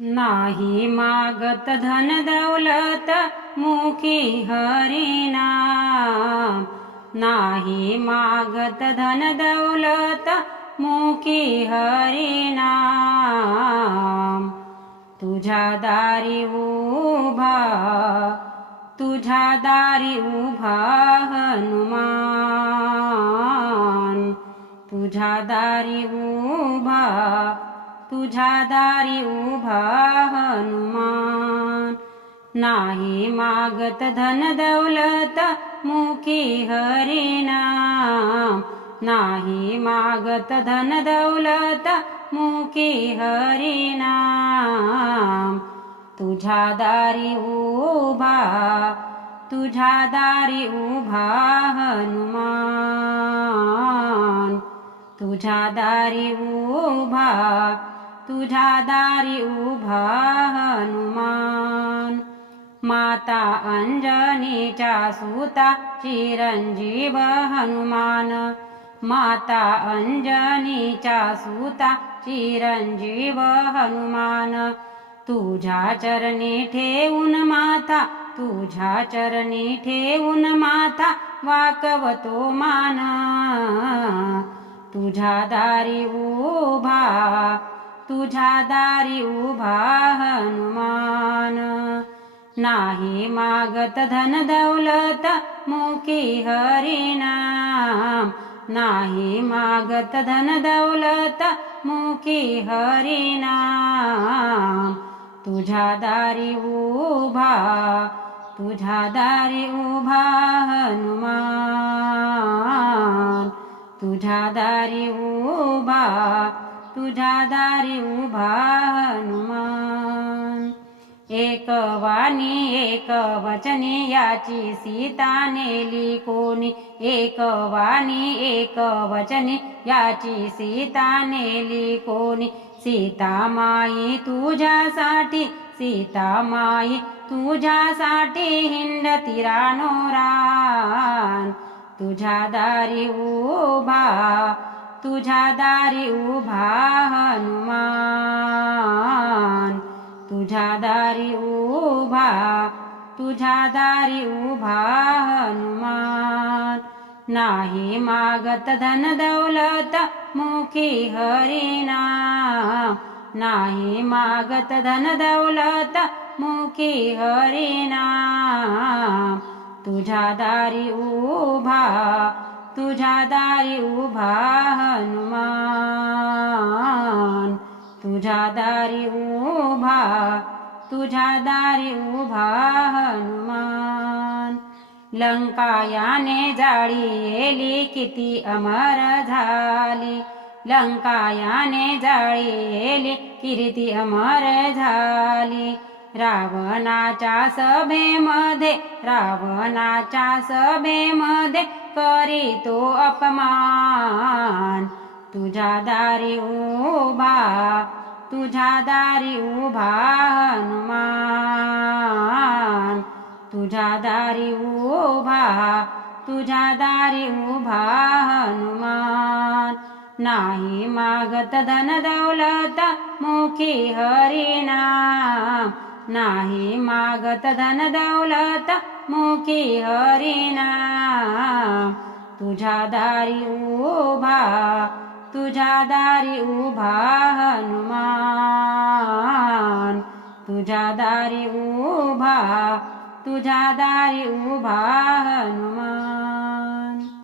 नाही मागत धन दौलत मुखी हरिनाम। नाही मागत धन दौलत मुखी हरिनाम। तुझ्या दारी उभा हनुमान। तुझ्या दारी उभा हनुमान। नाही मागत धन दौलत मुखी हरिनाम। नाही मागत धन दौलत मुखी हरिनाम। तुझ्या दारी उभा हनुमान। तुझ्या दारी उभा हनुमान। माता अंजनीच्या सुता चिरंजीव हनुमान। माता अंजनीच्या सुता चिरंजीव हनुमान। तुझ्या चरणी ठेवून माथा वाकवतो मान। तुझ्या दारी उभा हनुमान। नाही मागत धन दौलत मुखी हरिनाम। नाही मागत धन दौलत मुखी हरिनाम। तुझ्या दारी उभा हनुमान। तुझ्या दारी उभा हनुमान। एक वाणी एक वचनी याची सीता नेली कोणी। एक वाणी एक वचनी याची सीता नेली कोणी। सीता माई तुझ्यासाठी हिंडती रानोरान। तुझ्या दारी उभा हनुमान। तुझ्या दारी उभा हनुमान। नाही मागत धन दौलत मुखी हरिनाम। नाही मागत धन दौलत मुखी हरिनाम। तुझ्या दारी उभा हनुमान। तुझ्या दारी उभा हनुमान। लंका याने जाळी येली किती अमर झाली। लंका याने जाळी येली किती अमर झाली। रावणाच्या सभेमध्ये करीतो अपमान। तुझ्या दारी उभा हनुमान। तुझ्या दारी उभा हनुमान। नाही मागत धन दौलत मुखी हरिनाम। नाही मागत धन दौलत मुखी हरिनाम। तुझ्या दारी उभा हनुमान। तुझ्या दारी उभा